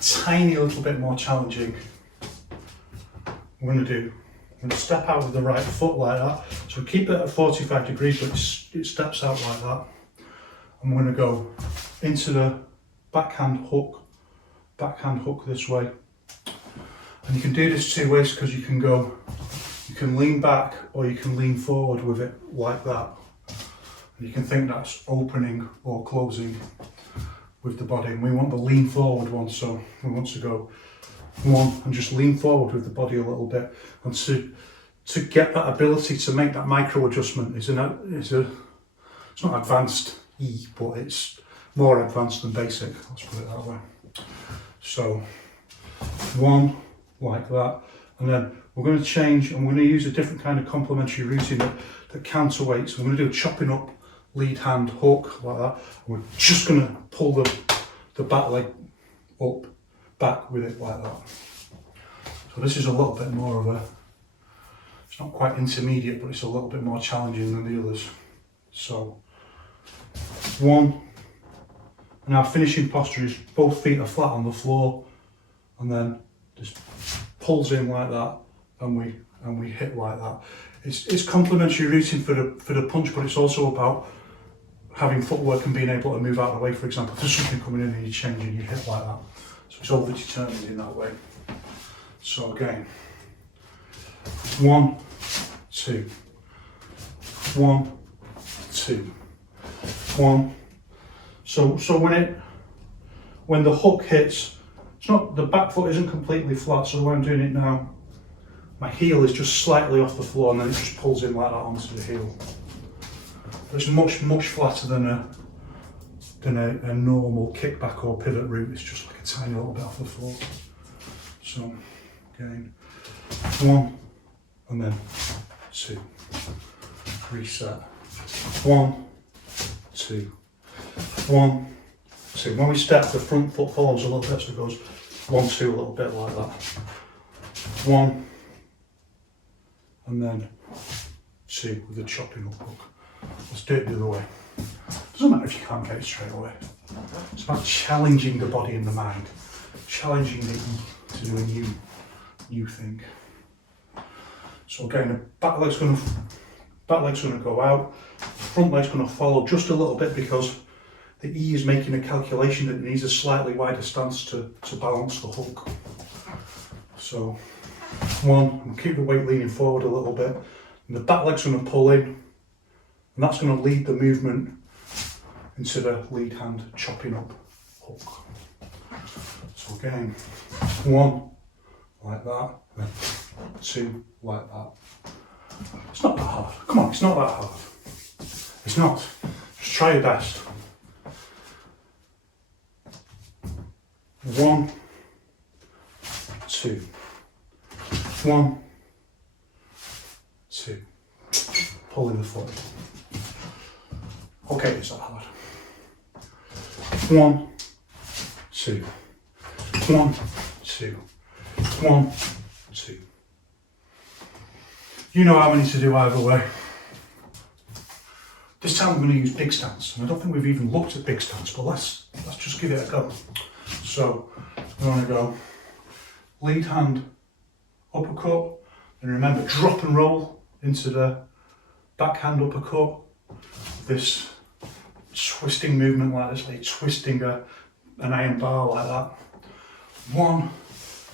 tiny little bit more challenging, I'm going to step out with the right foot like that. So keep it at 45 degrees, but it steps out like that. I'm going to go into the backhand hook this way. And you can do this two ways, because you can lean back or you can lean forward with it like that. And you can think that's opening or closing with the body. And we want the lean forward one, so we want to go one and just lean forward with the body a little bit. And to get that ability to make that micro adjustment it's not advanced E, but it's more advanced than basic, let's put it that way. So one like that, and then we're going to change, and we're going to use a different kind of complementary routine that counterweights. We're going to do a chopping up lead hand hook like that. And we're just going to pull the back leg up back with it like that. So this is a little bit more of a, it's not quite intermediate, but it's a little bit more challenging than the others. So one, and our finishing posture is both feet are flat on the floor, and then just pulls in like that, and we hit like that. It's complementary routine for the punch, but it's also about having footwork and being able to move out of the way. For example, if there's something coming in and you change and you hit like that. So it's over determined in that way. So again, 1, 2, 1, 2, 1. So when the hook hits, it's not, the back foot isn't completely flat, so the way I'm doing it now, my heel is just slightly off the floor, and then it just pulls in like that onto the heel. But it's much flatter than a normal kickback or pivot route. It's just like a tiny little bit off the floor. So again, 1 and then 2. Reset. 1, 2, 1, 2. When we step, the front foot follows a little bit, so it goes 1, 2 a little bit like that. 1 and then 2 with the chopping up hook. Let's do it the other way. Doesn't matter if you can't get it straight away. It's about challenging the body and the mind, challenging the E to do a new thing. So again, the back leg's going to go out, the front leg's going to follow just a little bit, because the E is making a calculation that it needs a slightly wider stance to balance the hook. So 1, we'll keep the weight leaning forward a little bit, and the back leg's going to pull in, and that's going to lead the movement into the lead hand chopping up hook. So again, 1 like that, then 2 like that. It's not that hard. Come on, it's not that hard. It's not. Just try your best. 1, 2. 1, 2. Pulling the foot. Okay, it's not hard. 1, 2. 1, 2. 1, 2. You know how many to do either way. This time we're going to use big stance, and I don't think we've even looked at big stance, but let's just give it a go. So we're going to go lead hand uppercut, and remember, drop and roll into the backhand uppercut. This twisting movement like this, like twisting an iron bar like that. 1,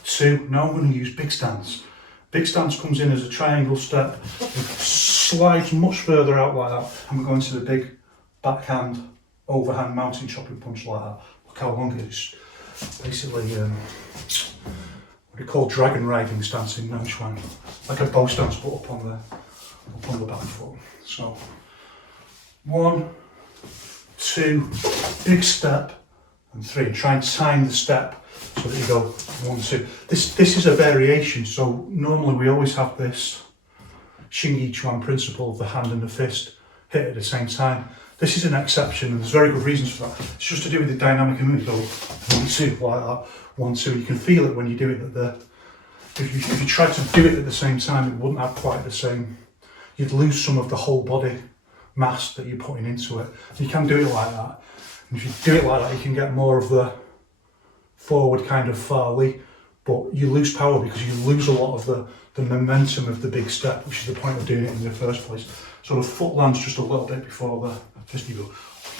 2. Now I'm going to use big stance. Big stance comes in as a triangle step. It slides much further out like that, and we're going to the big backhand overhand mounting chopping punch like that. Look how long it is. Basically, what we call dragon riding stance in Yiquan, like a bow stance but up on the back foot. So 1, 2, big step, and 3. Try and time the step so that you go 1, 2. This is a variation. So normally we always have this Yiquan principle of the hand and the fist hit at the same time. This is an exception, and there's very good reasons for that. It's just to do with the dynamic of movement. So 1, 2 like that. 1, 2. You can feel it when you do it. If you try to do it at the same time, it wouldn't have quite the same. You'd lose some of the whole body mass that you're putting into it. You can do it like that. And if you do it like that, you can get more of the forward kind of farly, but you lose power because you lose a lot of the momentum of the big step, which is the point of doing it in the first place. So the foot lands just a little bit before the fist. You go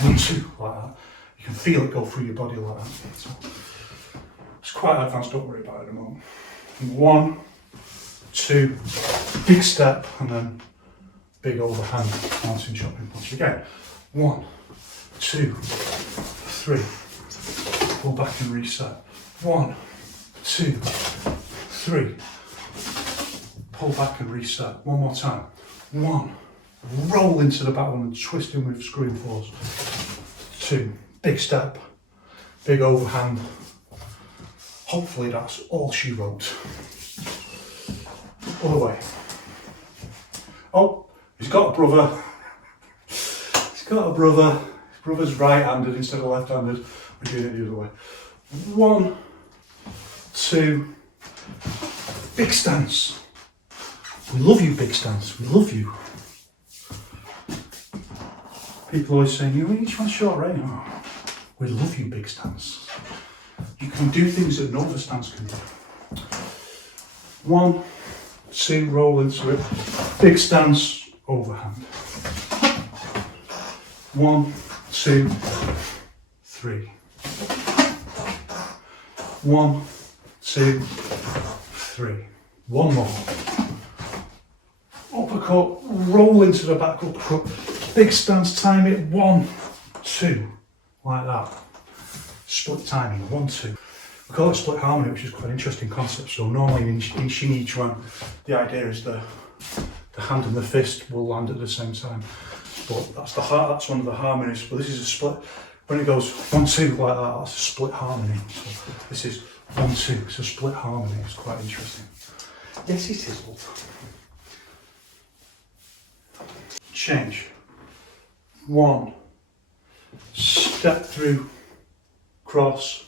1, 2 like that. You can feel it go through your body like that. So it's quite advanced, don't worry about it at the moment. 1, 2, big step, and then big overhand bouncing chopping punch. Again, 1, 2, 3, pull back and reset. 1, 2, 3, pull back and reset. One more time. 1, roll into the back one and twist in with screwing force. 2, big step, big overhand. Hopefully that's all she wrote. Other way. Oh, he's got a brother. He's got a brother. His brother's right-handed instead of left-handed. We're doing it the other way. 1, 2, big stance. We love you, big stance. We love you. People always saying, you each one short, right? Oh, we love you, big stance. You can do things that no other stance can do. 1, 2, roll into it. Big stance, overhand. 1, 2, 3. 1, 2, 3. One more. Uppercut, roll into the back uppercut. Big stance, time it. 1, 2, like that. Split timing, 1, 2. We call it split harmony, which is quite an interesting concept. So normally in Yiquan, the idea is the hand and the fist will land at the same time. But that's one of the harmonies. But this is a split. When it goes 1, 2 like that, that's a split harmony. So this is 1, 2. It's a split harmony. It's quite interesting. Yes, it is, love. Change. 1, step through, cross,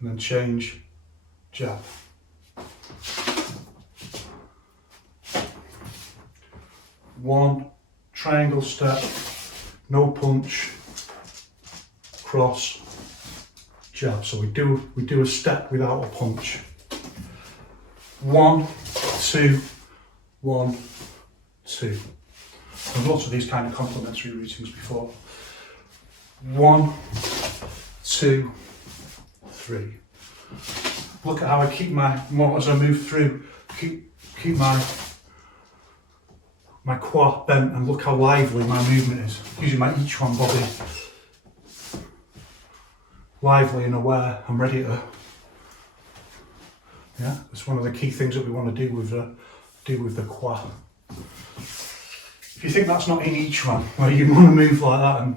and then change, jab. 1, triangle step, no punch, cross, jab. So we do a step without a punch. 1, 2, 1, 2. There's lots of these kind of complementary routines before. 1, 2, 3. Look at how I keep as I move through, keep my quad bent, and look how lively my movement is. Using my Yiquan body. Lively and aware, I'm ready to, yeah, it's one of the key things that we want to do with the quad. If you think that's not in Yiquan, where you want to move like that and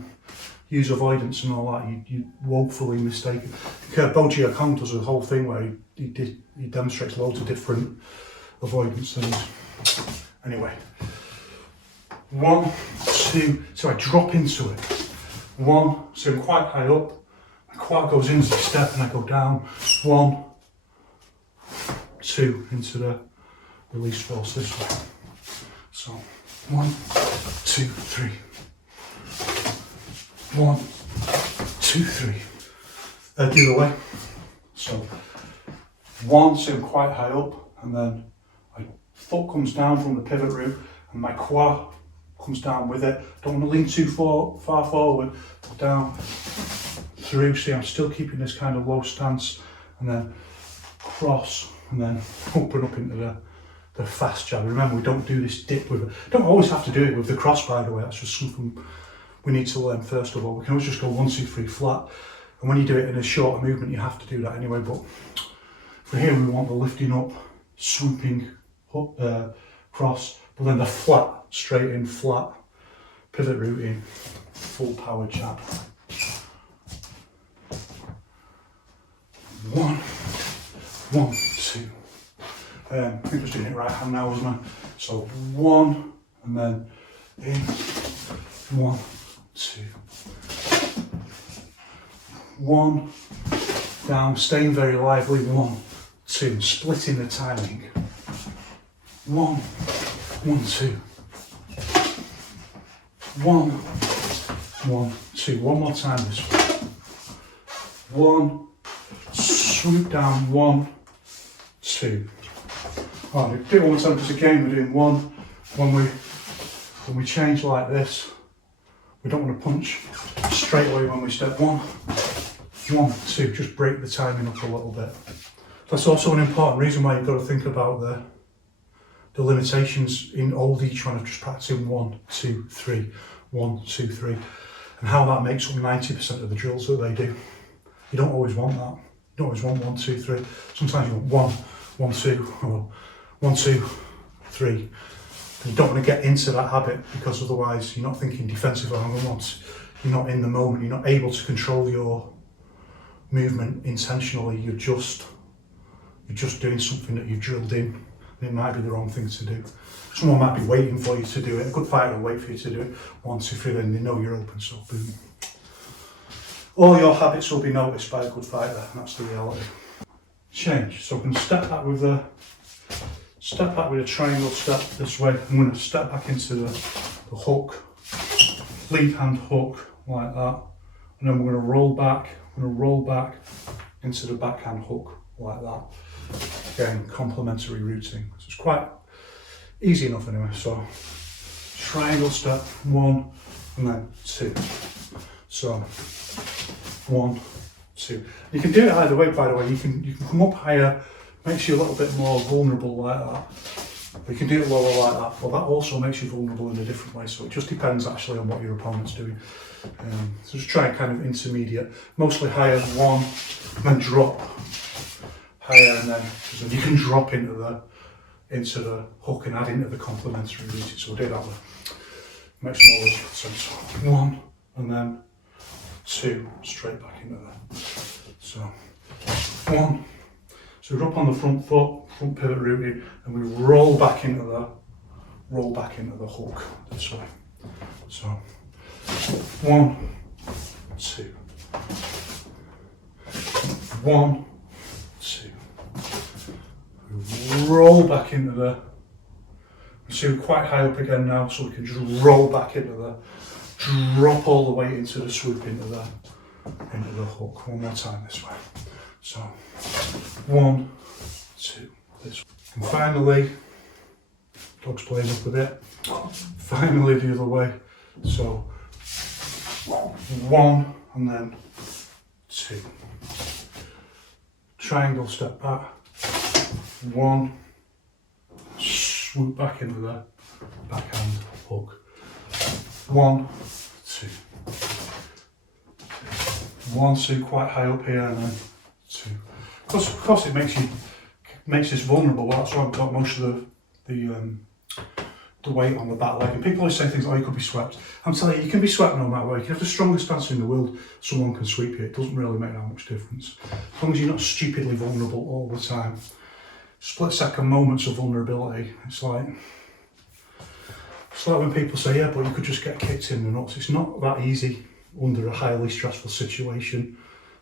use avoidance and all that, you woefully mistaken. Boji Akong does a whole thing where he demonstrates loads of different avoidance things. Anyway, 1, 2, so I drop into it. 1, so I'm quite high up, my quad goes into the step and I go down. 1, 2, into the release force this way. So 1, 2, 3. 1, 2, 3. The other way. So 1, so I'm quite high up, and then my foot comes down from the pivot root, and my quad comes down with it. Don't want to lean too far forward. Down through. See, I'm still keeping this kind of low stance, and then cross, and then open up into the fast jab. Remember, we don't do this dip with it. Don't always have to do it with the cross, by the way. That's just something we need to learn first of all. We can always just go 1, 2, 3 flat, and when you do it in a shorter movement, you have to do that anyway. But for here, we want the lifting up, swooping cross, but then the flat, straight in, flat, pivot root in, full power jab. 1, 1, 2. I think I was doing it right hand now, wasn't I? So 1, and then in, 1, 2. 1, down, staying very lively. 1, 2, splitting the timing. 1, 1, 2. 1, 1, 2. One more time this way. 1, swoop down, 1, 2. All right, do it one more time because again we're doing 1. When we change like this, we don't want to punch straight away when we step 1, 2, just break the timing up a little bit. That's also an important reason why you've got to think about the limitations in old Yiquan of just practicing 1, 2, 3, 1, 2, 3, and how that makes up 90% of the drills that they do. You don't always want that. You don't always want 1, 2, 3. Sometimes you want 1, 1, 2, or 1, 2, 3. And you don't want to get into that habit because otherwise you're not thinking defensive or once. You're not in the moment. You're not able to control your movement intentionally. You're just doing something that you've drilled in. And it might be the wrong thing to do. Someone might be waiting for you to do it. A good fighter will wait for you to do it. 1, 2, 3, then they know you're open, so boom. All your habits will be noticed by a good fighter, and that's the reality. Change. So I'm going to step back with a triangle step this way. I'm going to step back into the hook, lead hand hook like that, and then we're going to roll back. I'm going to roll back into the backhand hook like that. Again, complementary routing. So it's quite easy enough anyway. So triangle step, 1 and then 2. So 1, 2. You can do it either way, by the way. You can come up higher, makes you a little bit more vulnerable like that. But you can do it lower like that. Well, that also makes you vulnerable in a different way. So it just depends actually on what your opponent's doing. So just try kind of intermediate, mostly higher, 1, then drop. Higher, and then you can drop into the hook and add into the complementary routing. So we'll do that one. Makes more sense. 1 and then 2 straight back into there. So 1. So we're up on the front foot, front pivot routing, and we roll back into the hook this way. So 1, 2, 1, 2. Roll back into the. So we're quite high up again now, so we can just roll back into the. Drop all the way into the swoop into the hook. One more time this way. So 1, 2, this way. And finally, dog's playing up a bit. Finally the other way. So 1 and then 2. Triangle step back. 1. Swoop back into the backhand hook. 1, 2. 1, 2, quite high up here, and then 2. Of course, it makes this vulnerable. Well, that's why I've got most of the weight on the back leg. And people always say things like, "Oh, you could be swept." I'm telling you, you can be swept no matter what. You can have the strongest stance in the world. Someone can sweep you. It doesn't really make that much difference, as long as you're not stupidly vulnerable all the time. Split-second moments of vulnerability. It's like when people say, "Yeah, but you could just get kicked in the nuts." It's not that easy under a highly stressful situation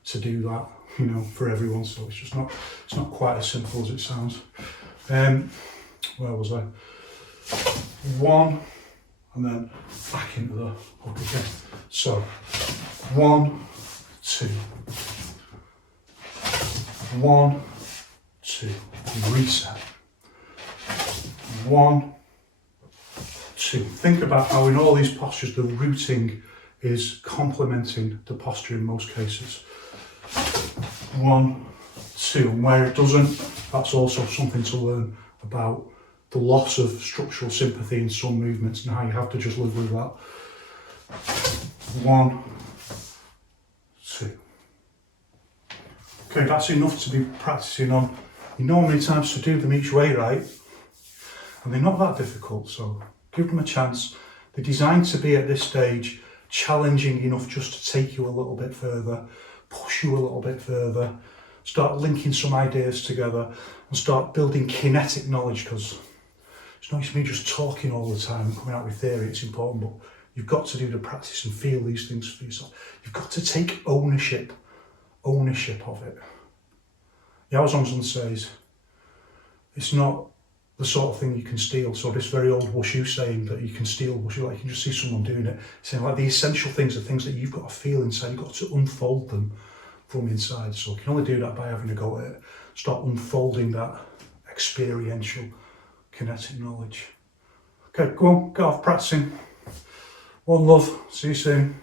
to do that, you know, for everyone. So it's not quite as simple as it sounds. Where was I? 1 and then back into the hook again. So 1, 2, 1, 2, reset. 1, 2. Think about how in all these postures the routing is complementing the posture in most cases. 1, 2, and where it doesn't, that's also something to learn about the loss of structural sympathy in some movements and how you have to just live with that. 1, 2. Okay, that's enough to be practicing on. You know how many times to do them each way, right? And they're not that difficult, so give them a chance. They're designed to be at this stage challenging enough just to take you a little bit further, push you a little bit further, start linking some ideas together and start building kinetic knowledge, because it's not just me just talking all the time and coming out with theory. It's important, but you've got to do the practice and feel these things for yourself. You've got to take ownership of it. Yaozongzun says it's not the sort of thing you can steal. So this very old wushu saying that you can steal wushu, like you can just see someone doing it, saying like the essential things are things that you've got to feel inside. You've got to unfold them from inside. So you can only do that by having a go at it. Start unfolding that experiential kinetic knowledge. Okay, go on, get off practicing. One love, see you soon.